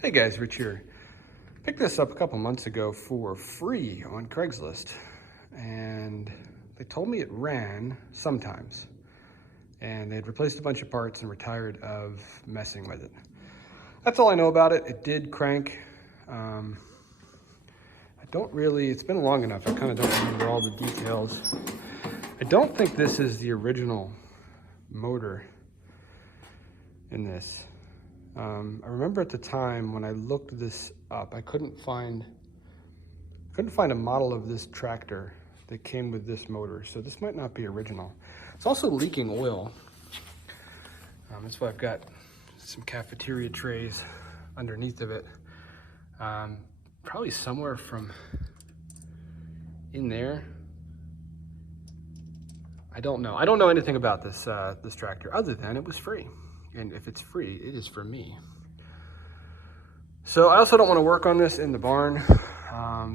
Hey guys, Rich here. Picked this up a couple months ago for free on Craigslist, and they told me it ran sometimes, and they'd replaced a bunch of parts and were tired of messing with it. That's all I know about it. It did crank. It's been long enough, I kind of don't remember all the details. I don't think this is the original motor in this. I remember at the time when I looked this up, I couldn't find a model of this tractor that came with this motor, so this might not be original. It's also leaking oil. That's why I've got some cafeteria trays underneath of it. Probably somewhere from in there. I don't know. I don't know anything about this this tractor other than it was free. And if it's free, it is for me. So I also don't want to work on this in the barn.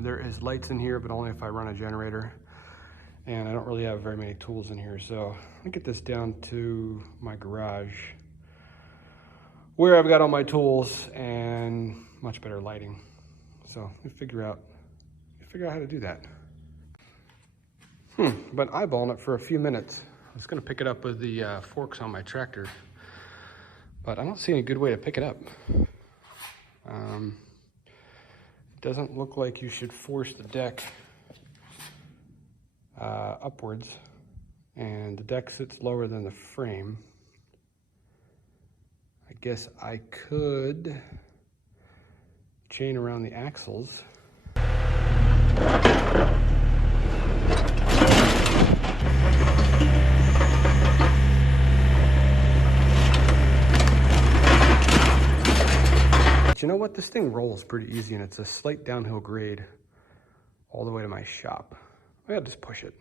There is lights in here, but only if I run a generator. And I don't really have very many tools in here. So let me get this down to my garage, where I've got all my tools and much better lighting. So let me figure out how to do that. Been eyeballing it for a few minutes. I was gonna pick it up with the forks on my tractor, but I don't see any good way to pick it up. It doesn't look like you should force the deck upwards, and the deck sits lower than the frame. I guess I could chain around the axles. You know what? This thing rolls pretty easy, and it's a slight downhill grade all the way to my shop. Maybe I'll just push it.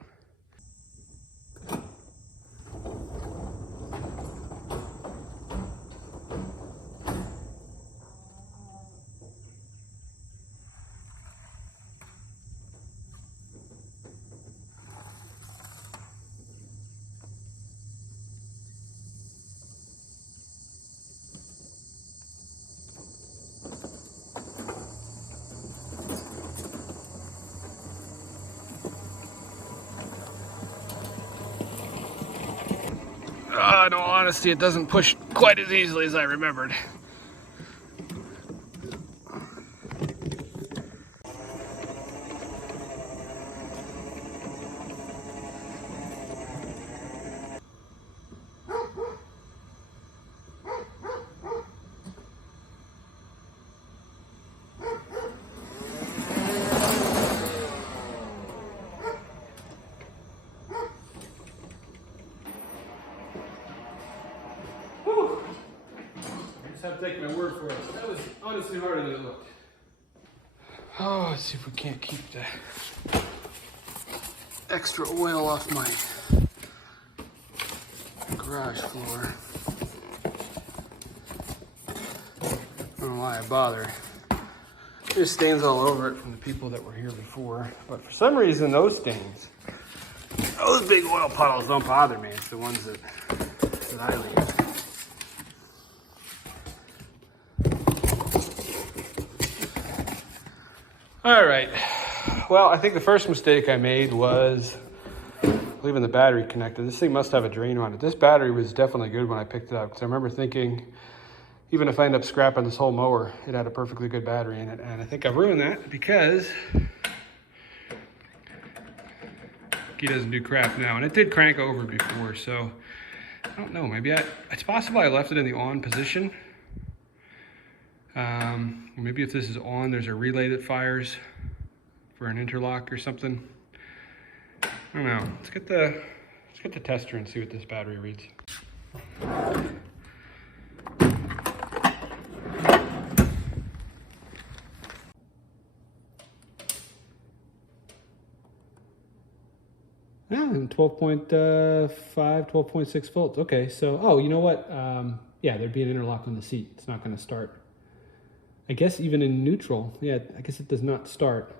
In all honesty, it doesn't push quite as easily as I remembered. Have to take my word for it. That was honestly harder than it looked. Oh, let's see if we can't keep the extra oil off my garage floor. I don't know why I bother. There's stains all over it from the people that were here before, but for some reason those stains, those big oil puddles don't bother me. It's the ones that I leave. All right, well, I think the first mistake I made was leaving the battery connected. This thing must have a drain on it. This battery was definitely good when I picked it up, because I remember thinking, even if I end up scrapping this whole mower, it had a perfectly good battery in it. And I think I've ruined that because he doesn't do crap now. And it did crank over before, so I don't know, maybe it's possible I left it in the on position. Maybe if this is on, there's a relay that fires for an interlock or something. I don't know. Let's get the tester and see what this battery reads. Yeah, 12.5, 12.6 volts. Okay, so, oh, you know what? Yeah, there'd be an interlock on the seat. It's not going to start. I guess even in neutral, yeah, I guess it does not start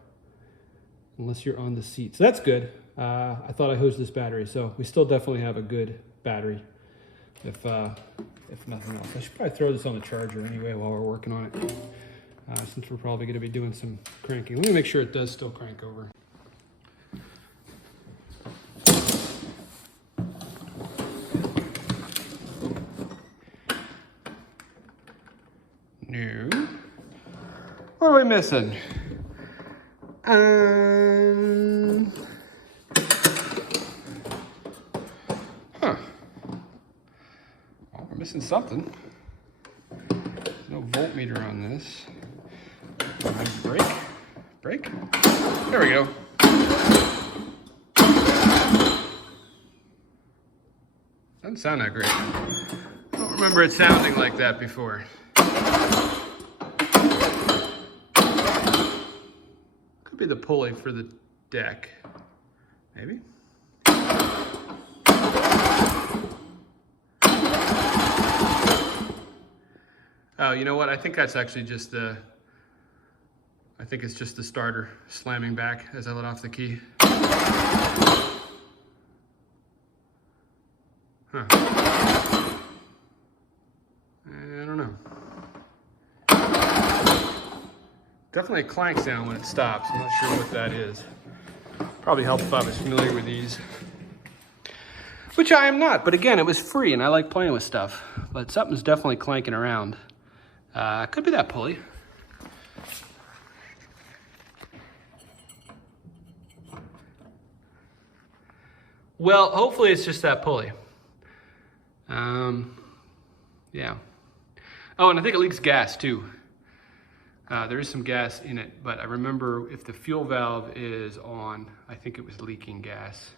unless you're on the seat. So that's good. I thought I hosed this battery, so we still definitely have a good battery, if nothing else. I should probably throw this on the charger anyway while we're working on it. since we're probably going to be doing some cranking. Let me make sure it does still crank over. No. What are we missing? Huh. Well, we're missing something. There's no voltmeter on this. Brake. There we go. Doesn't sound that great. I don't remember it sounding like that before. Could be the pulley for the deck. Maybe. Oh, you know what? I think that's actually just the... I think it's just the starter slamming back as I let off the key. Huh. I don't know. Definitely a clank sound when it stops. I'm not sure what that is. Probably help if I was familiar with these. Which I am not, but again, it was free and I like playing with stuff. But something's definitely clanking around. Could be that pulley. Well, hopefully it's just that pulley. Yeah. Oh, and I think it leaks gas too. There is some gas in it, but I remember if the fuel valve is on, I think it was leaking gas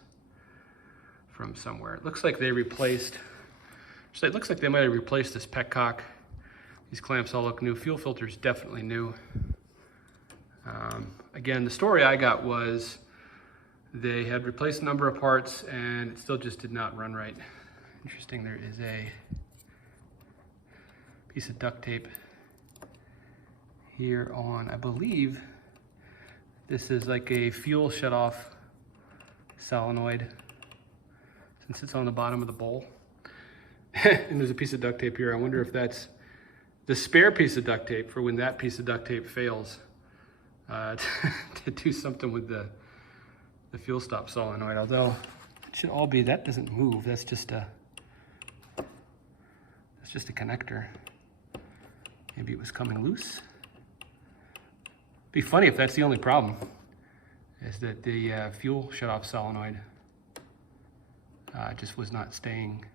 from somewhere. It looks like they replaced, actually it looks like they might have replaced this petcock. These clamps all look new. Fuel filter is definitely new. Again, the story I got was they had replaced a number of parts and it still just did not run right. Interesting, there is a piece of duct tape here on, I believe this is like a fuel shutoff solenoid since it's on the bottom of the bowl. And there's a piece of duct tape here. I wonder if that's the spare piece of duct tape for when that piece of duct tape fails to do something with the fuel stop solenoid, although it should all be, that doesn't move, that's just a connector. Maybe it was coming loose. Be funny if that's the only problem, is that the fuel shutoff solenoid just was not staying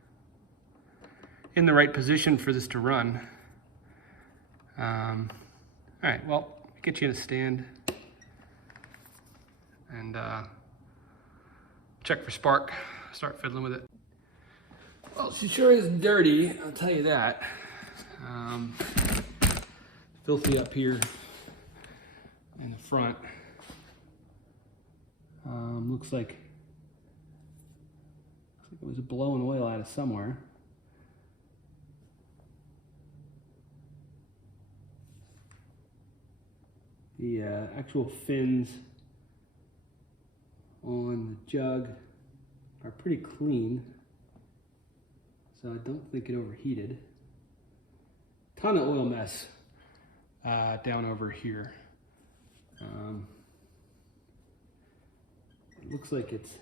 in the right position for this to run. All right, well, get you in a stand and check for spark, start fiddling with it. Well, she sure is dirty, I'll tell you that. Filthy up here in the front. Looks like it was blowing oil out of somewhere. The actual fins on the jug are pretty clean, so I don't think it overheated. Ton of oil mess down over here. It looks like it's,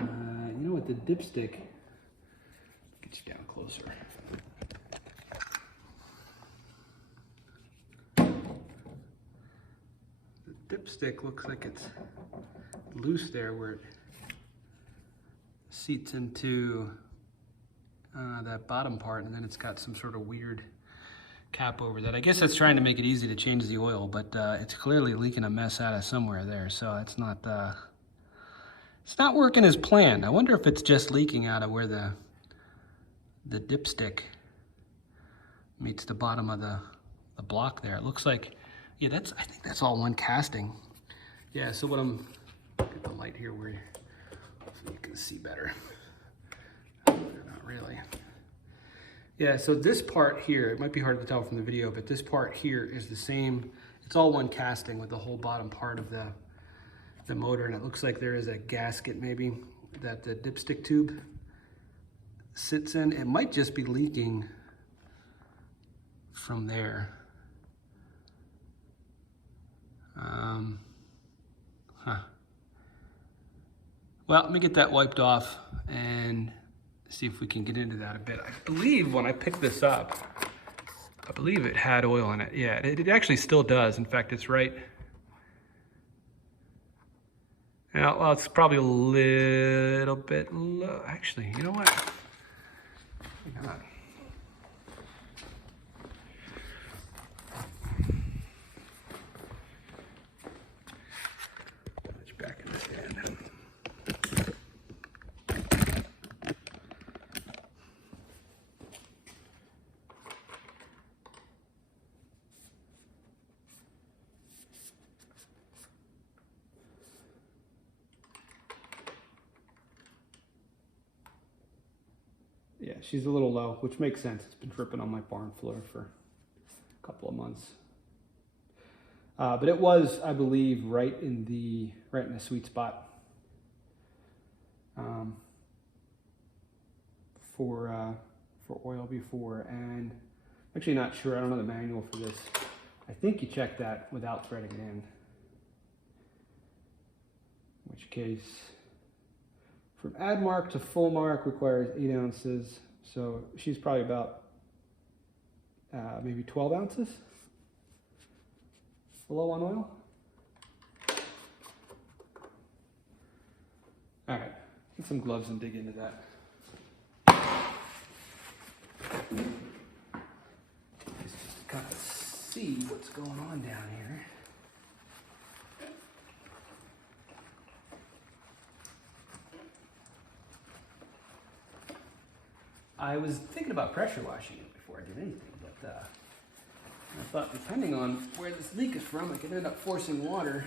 you know what, the dipstick, get you down closer. The dipstick looks like it's loose there where it seats into that bottom part, and then it's got some sort of weird cap over that. I guess that's trying to make it easy to change the oil, but it's clearly leaking a mess out of somewhere there, so it's not working as planned. I wonder if it's just leaking out of where the dipstick meets the bottom of the block there. It looks like, yeah, I think that's all one casting. Yeah, so what get the light here where so you can see better. Not really. Yeah, so this part here, it might be hard to tell from the video, but this part here is the same. It's all one casting with the whole bottom part of the motor, and it looks like there is a gasket maybe that the dipstick tube sits in. It might just be leaking from there. Well, let me get that wiped off and see if we can get into that a bit. I believe when I picked this up, I believe it had oil in it. Yeah, it actually still does. In fact, it's right. Now, well, it's probably a little bit low. Actually, you know what? Hang on. Back in the stand. Yeah, she's a little low, which makes sense. It's been dripping on my barn floor for a couple of months. But it was, I believe, right in the sweet spot for oil before. And I'm actually not sure. I don't know the manual for this. I think you check that without threading it in. In which case, from add mark to full mark requires 8 ounces. So she's probably about maybe 12 ounces. Low on oil. All right, get some gloves and dig into that. Just kind of see what's going on down here. I was thinking about pressure washing it before I did anything, but I thought depending on where this leak is from, I could end up forcing water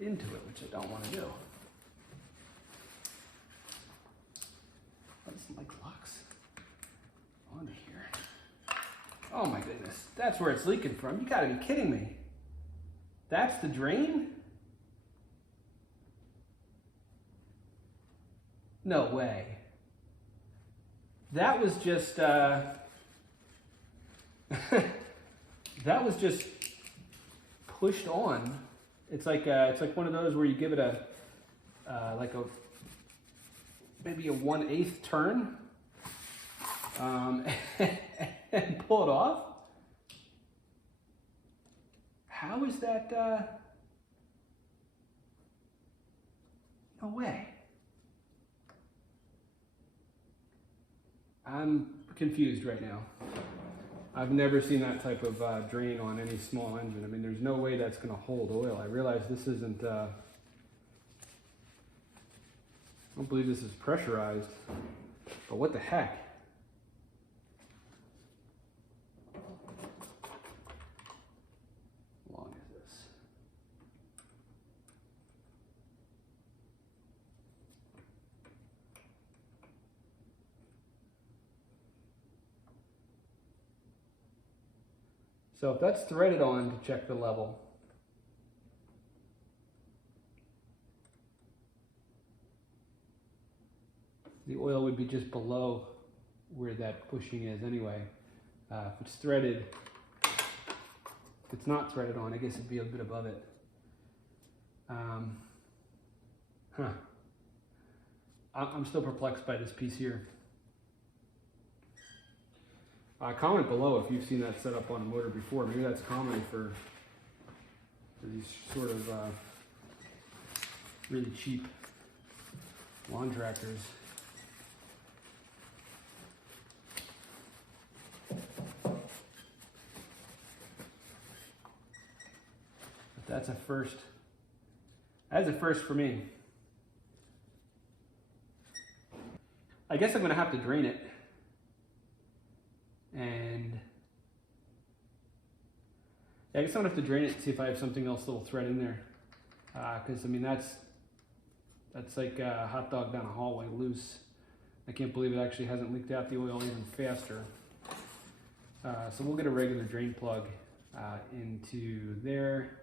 into it, which I don't want to do. Oh, some like locks onto here. Oh my goodness, that's where it's leaking from. You gotta be kidding me. That's the drain? No way. That was just that was just pushed on. It's like one of those where you give it a maybe a 1/8 turn and pull it off. How is that? No way. I'm confused right now. I've never seen that type of drain on any small engine. I mean, there's no way that's going to hold oil. I realize this isn't, I don't believe this is pressurized, but what the heck? How long is this? So if that's threaded on to check the level, the oil would be just below where that bushing is anyway. If it's threaded, if it's not threaded on, I guess it'd be a bit above it. I'm still perplexed by this piece here. Comment below if you've seen that set up on a motor before. Maybe that's common for these sort of really cheap lawn tractors. But that's a first. That's a first for me. I guess I'm going to have to drain it. And yeah, I guess I'm gonna have to drain it and see if I have something else that'll thread in there. Because I mean that's like a hot dog down a hallway loose. I can't believe it actually hasn't leaked out the oil even faster. So we'll get a regular drain plug into there.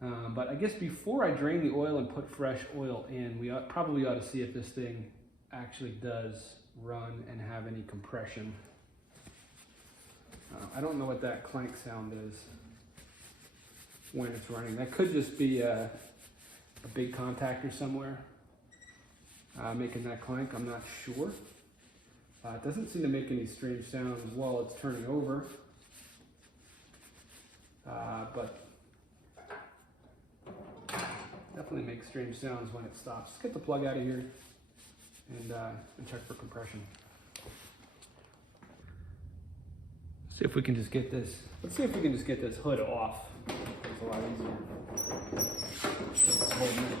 But I guess before I drain the oil and put fresh oil in, we probably ought to see if this thing actually does run and have any compression. I don't know what that clank sound is when it's running. That could just be a big contactor somewhere making that clank. I'm not sure. It doesn't seem to make any strange sounds while it's turning over, but definitely makes strange sounds when it stops. Let's get the plug out of here and check for compression. See if we can just get this. Let's see if we can just get this hood off. It's a lot easier. Just holding it.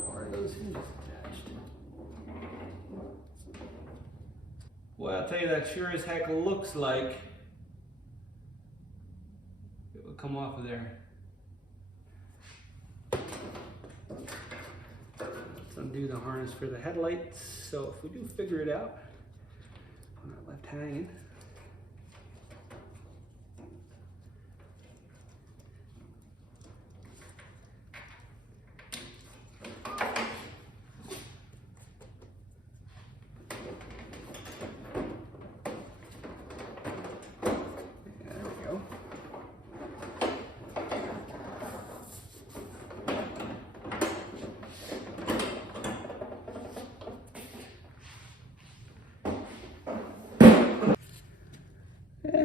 Are those hinges attached? Well, I'll tell you, that sure as heck looks like it will come off of there. Undo the harness for the headlights. So if we do figure it out, I'm not left hanging. There we go.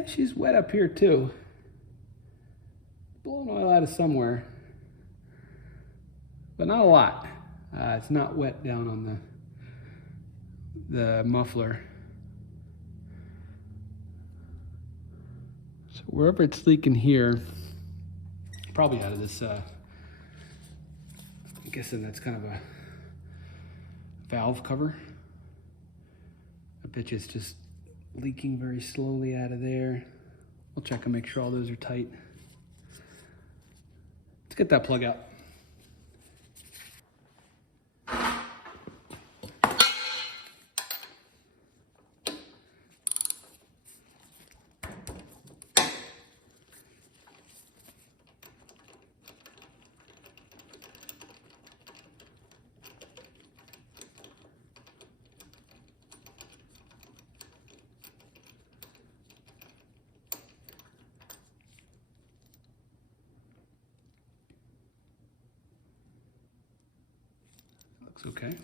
She's wet up here too. Blowing oil out of somewhere, but not a lot. It's not wet down on the muffler. So wherever it's leaking here, probably out of this, I'm guessing that's kind of a valve cover. I bet you it's just leaking very slowly out of there. We'll check and make sure all those are tight. Let's get that plug out. Looks okay.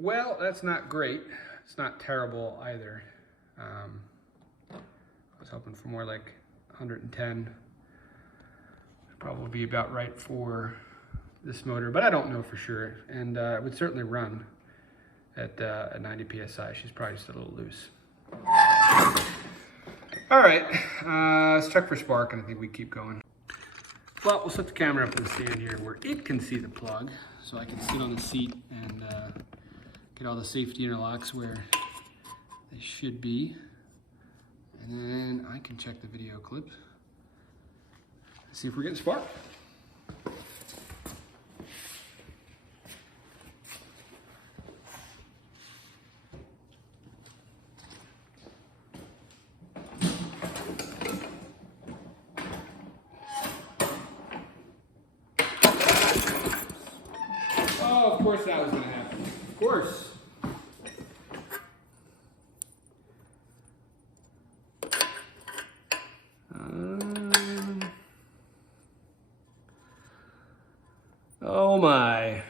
Well, that's not great. It's not terrible either. I was hoping for more like 110. Probably be about right for this motor, but I don't know for sure. And it would certainly run at 90 PSI. She's probably just a little loose. All right, let's check for spark, and I think we keep going. Well, we'll set the camera up in the stand here where it can see the plug, so I can sit on the seat and get all the safety interlocks where they should be. And then I can check the video clip. See if we're getting spark. Oh, of course that was gonna happen. Of course. Oh my.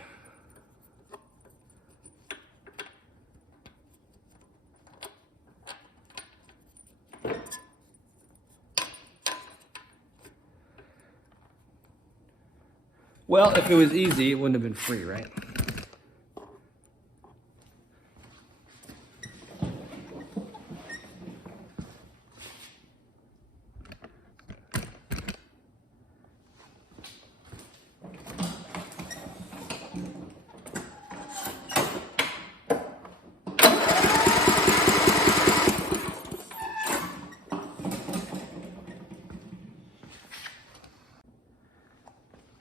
Well, if it was easy, it wouldn't have been free, right?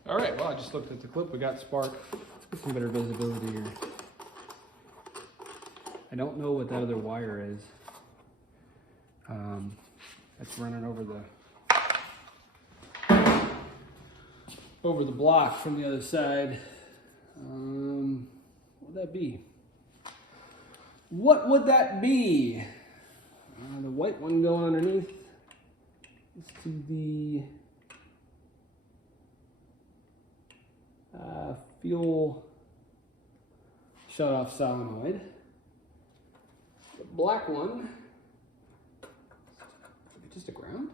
All right, well, I just looked at the clip. We got spark. Let's get some better visibility here. I don't know what that other wire is. That's running over the block from the other side. What would that be? What would that be? The white one going underneath. Let's do the fuel shut-off solenoid. The black one, just a ground?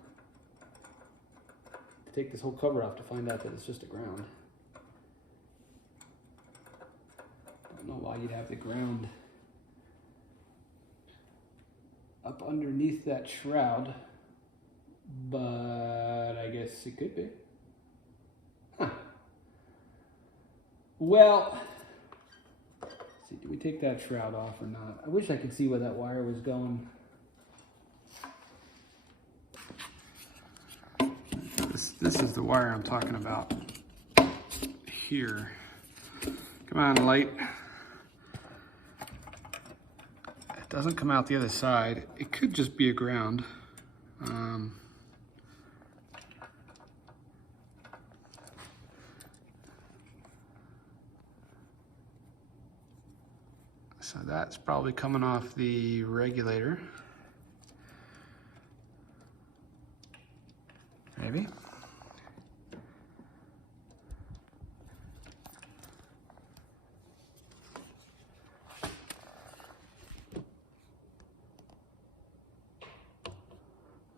Take this whole cover off to find out that it's just a ground. Don't know why you'd have the ground up underneath that shroud, but I guess it could be. Huh. Well, let's see, do we take that shroud off or not? I wish I could see where that wire was going. This is the wire I'm talking about here. Come on, light. It doesn't come out the other side. It could just be a ground. So that's probably coming off the regulator. Maybe.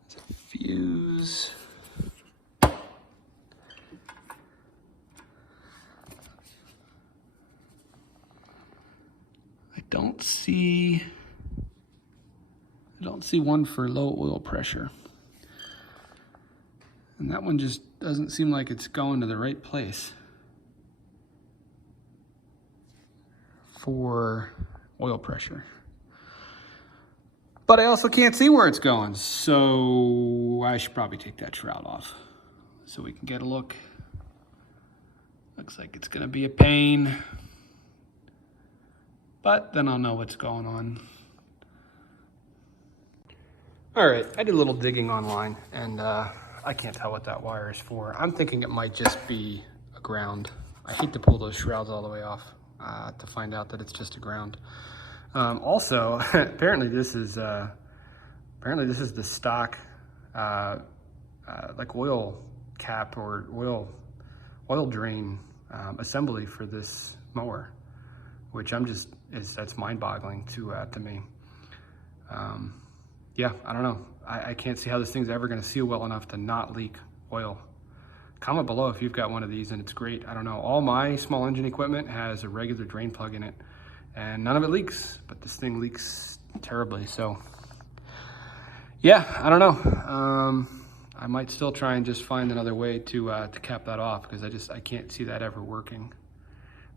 It's a fuse. I don't see one for low oil pressure. And that one just doesn't seem like it's going to the right place for oil pressure. But I also can't see where it's going, so I should probably take that shroud off so we can get a look. Looks like it's gonna be a pain, but then I'll know what's going on. All right, I did a little digging online, and I can't tell what that wire is for. I'm thinking it might just be a ground. I hate to pull those shrouds all the way off to find out that it's just a ground. Also, apparently this is the stock like oil cap or oil drain assembly for this mower, which that's mind-boggling to me. Yeah, I don't know. I can't see how this thing's ever going to seal well enough to not leak oil. Comment below if you've got one of these and it's great. I don't know. All my small engine equipment has a regular drain plug in it and none of it leaks, but this thing leaks terribly. So yeah, I don't know. I might still try and just find another way to cap that off, because I can't see that ever working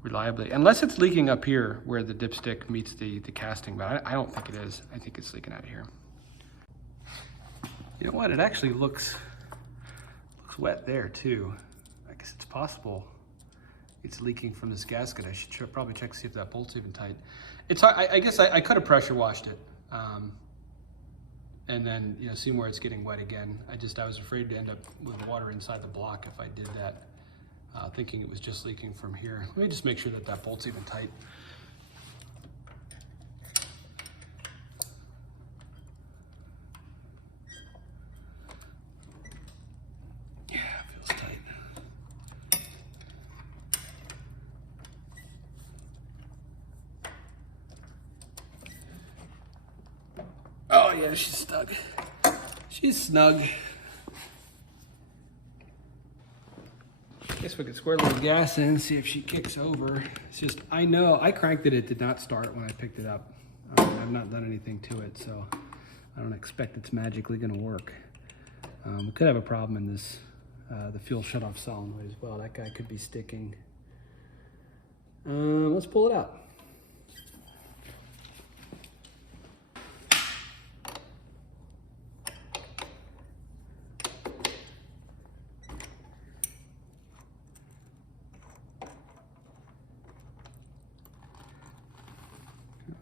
reliably, unless it's leaking up here where the dipstick meets the casting, but I don't think it is. I think it's leaking out of here. You know what? It actually looks wet there too. I guess it's possible it's leaking from this gasket. I should probably check to see if that bolt's even tight. It's I guess I could have pressure washed it, and then see where it's getting wet again. I was afraid to end up with water inside the block if I did that, thinking it was just leaking from here. Let me just make sure that bolt's even tight. Oh yeah, she's snug. She's snug. I guess we could squirt a little gas in, see if she kicks over. It's just, I know, I cranked it, it did not start when I picked it up. I've not done anything to it, so I don't expect it's magically gonna work. We could have a problem in this, the fuel shutoff solenoid as well. That guy could be sticking. Let's pull it out.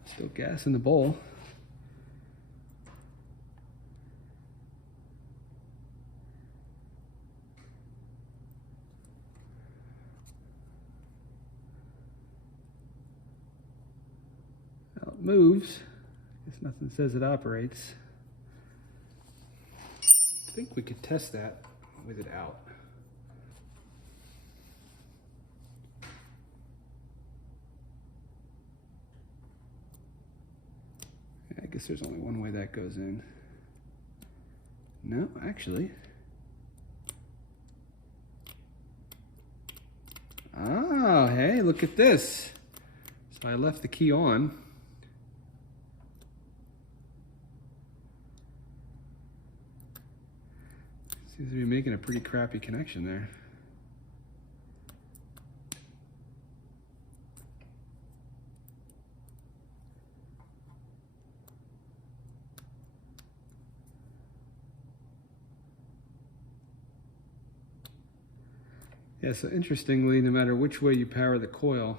Still gas in the bowl. Well, it moves. I guess nothing says it operates. I think we could test that with it out. I guess there's only one way that goes in. No, actually. Oh, hey, look at this. So I left the key on. Seems to be making a pretty crappy connection there. Yeah, so interestingly, no matter which way you power the coil,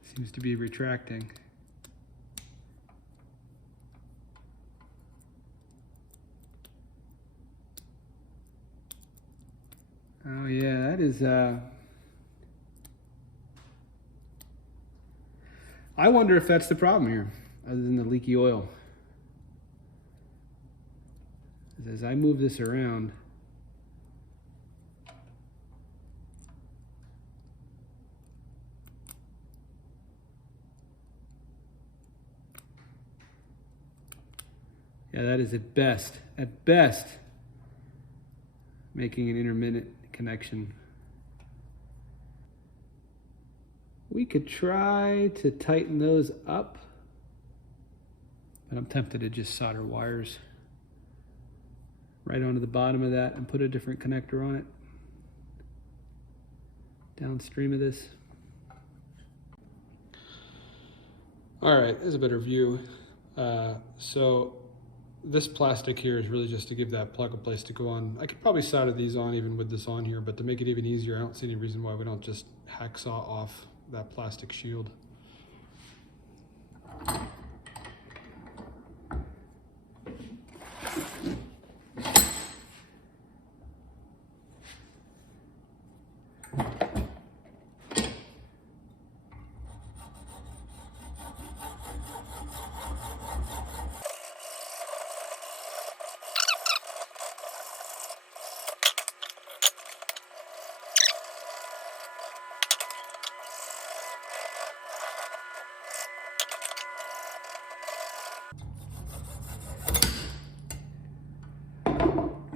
it seems to be retracting. Oh yeah, that is, I wonder if that's the problem here, other than the leaky oil. As I move this around, yeah, that is at best, making an intermittent connection. We could try to tighten those up, but I'm tempted to just solder wires right onto the bottom of that and put a different connector on it downstream of this. All right, there's a better view. So this plastic here is really just to give that plug a place to go on. I could probably solder these on even with this on here, but to make it even easier, I don't see any reason why we don't just hacksaw off that plastic shield.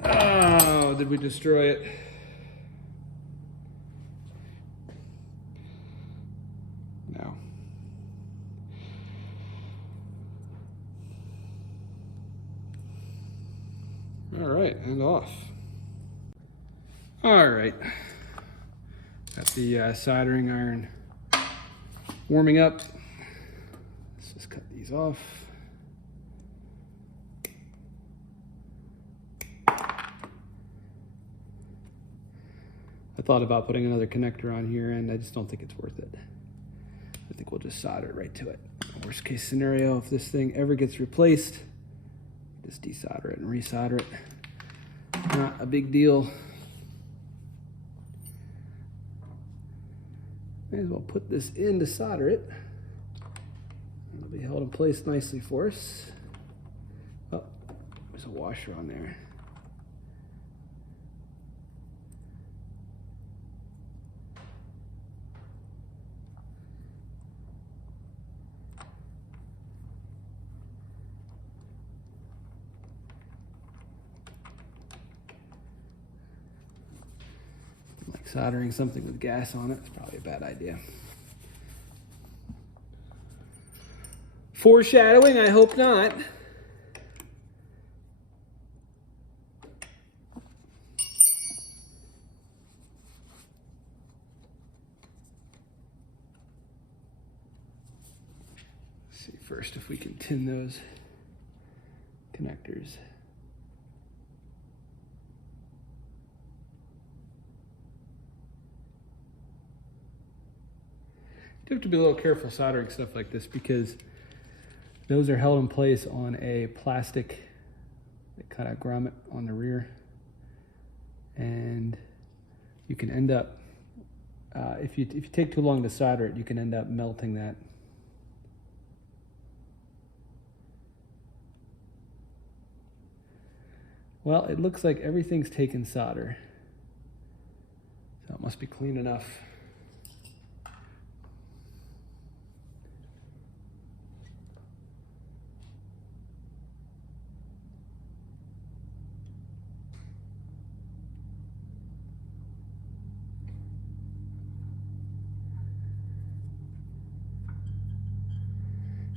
Oh, did we destroy it? No. All right, and off. All right. Got the soldering iron warming up. Let's just cut these off. I thought about putting another connector on here, and I just don't think it's worth it. I think we'll just solder it right to it. Worst case scenario, if this thing ever gets replaced, just desolder it and resolder it. Not a big deal. May as well put this in to solder it. It'll be held in place nicely for us. Oh, there's a washer on there. Soldering something with gas on it is probably a bad idea. Foreshadowing, I hope not. Let's see first if we can tin those connectors. You have to be a little careful soldering stuff like this because those are held in place on a plastic kind of grommet on the rear, and you can end up if you take too long to solder it, you can end up melting that. Well, it looks like everything's taken solder, so it must be clean enough.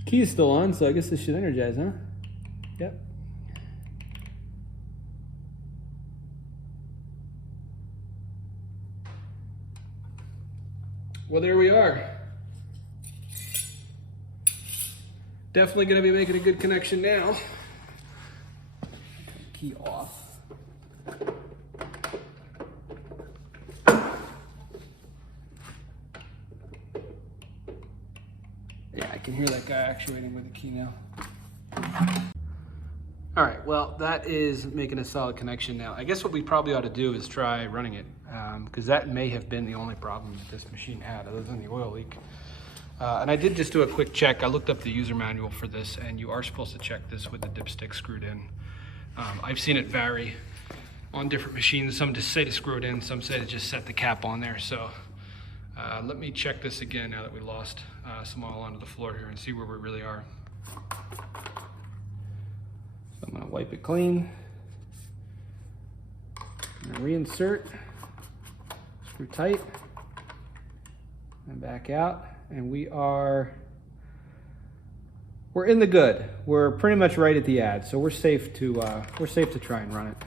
Key is still on, so I guess this should energize, huh? Yep. Well, there we are. Definitely going to be making a good connection now. Key off. Yeah, I can hear that guy actuating with the key now. All right, well, that is making a solid connection now. I guess what we probably ought to do is try running it, because that may have been the only problem that this machine had, other than the oil leak. And I did just do a quick check. I looked up the user manual for this, and you are supposed to check this with the dipstick screwed in. I've seen it vary on different machines. Some just say to screw it in, some say to just set the cap on there. So let me check this again now that we lost some oil onto the floor here and see where we really are. So I'm going to wipe it clean, and reinsert, screw tight, and back out. And we're in the good. We're pretty much right at the ad, so we're safe to try and run it.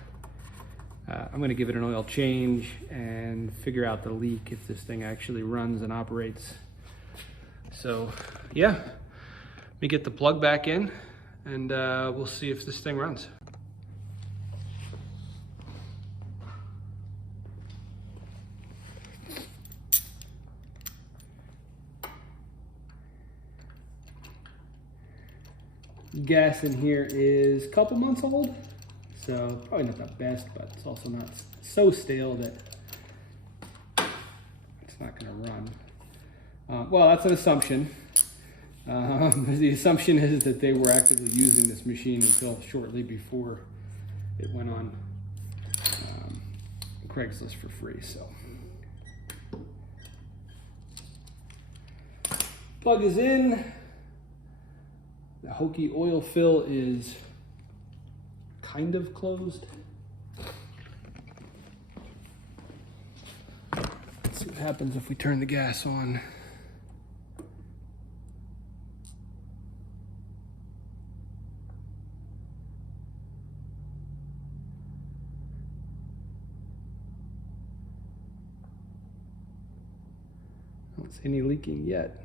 I'm going to give it an oil change and figure out the leak if this thing actually runs and operates. So yeah, let me get the plug back in, and we'll see if this thing runs. Gas in here is a couple months old, so probably not the best, but it's also not so stale that it's not going to run. Well, that's an assumption. The assumption is that they were actively using this machine until shortly before it went on Craigslist for free. So, plug is in. The hokey oil fill is kind of closed. Let's see what happens if we turn the gas on. I don't see any leaking yet.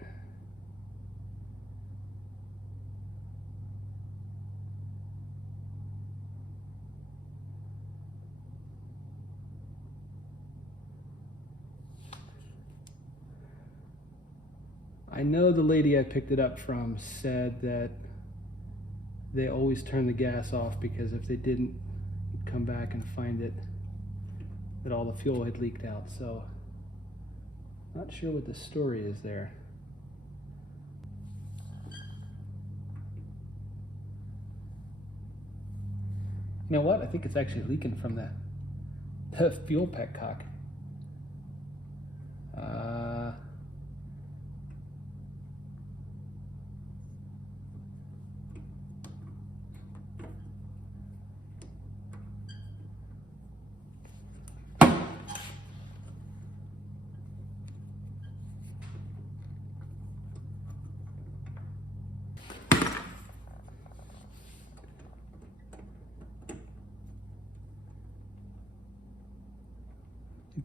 I know the lady I picked it up from said that they always turn the gas off because if they didn't, you'd come back and find that all the fuel had leaked out. So, not sure what the story is there. You know what? I think it's actually leaking from the fuel petcock.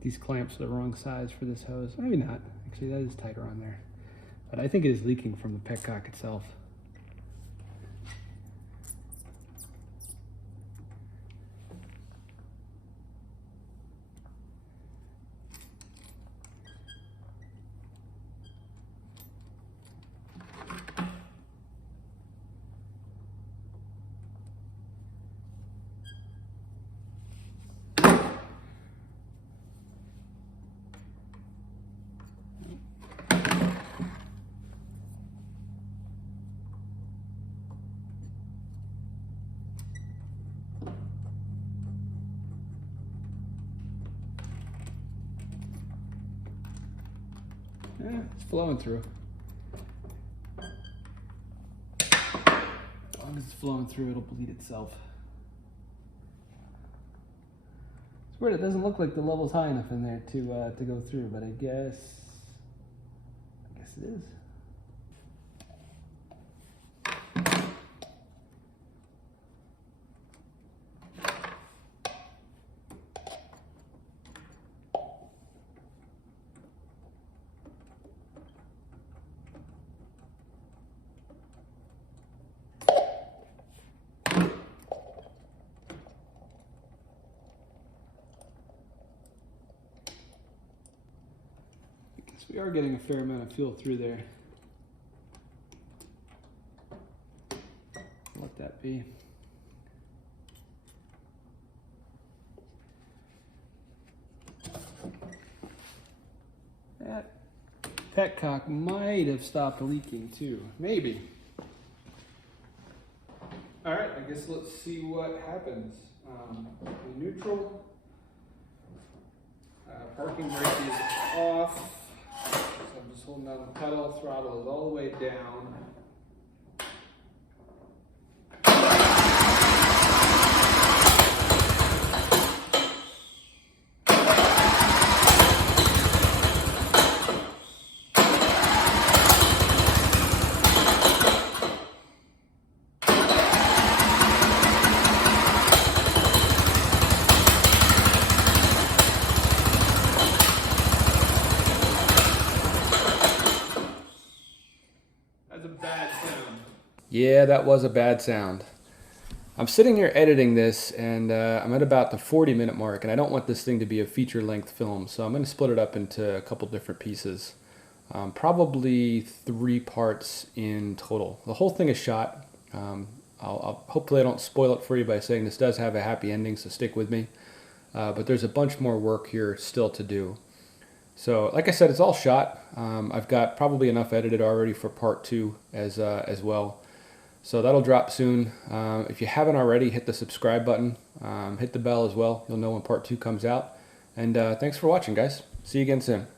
these clamps are the wrong size for this hose. Maybe not. Actually, that is tighter on there. But I think it is leaking from the petcock itself. Yeah, it's flowing through. As long as it's flowing through, it'll bleed itself. It's weird, it doesn't look like the level's high enough in there to go through, but I guess it is. We are getting a fair amount of fuel through there. Let that be. That petcock might have stopped leaking too. Maybe. All right, I guess let's see what happens. In neutral, parking brake is off. So I'm just holding down the pedal, throttle is all the way down. Yeah, that was a bad sound. I'm sitting here editing this and I'm at about the 40-minute mark, and I don't want this thing to be a feature-length film, so I'm going to split it up into a couple different pieces. Probably 3 parts in total. The whole thing is shot. Hopefully I don't spoil it for you by saying this does have a happy ending, so stick with me. But there's a bunch more work here still to do. So like I said, it's all shot. I've got probably enough edited already for part 2 as well. So that'll drop soon. If you haven't already, hit the subscribe button. Hit the bell as well. You'll know when part 2 comes out. And thanks for watching, guys. See you again soon.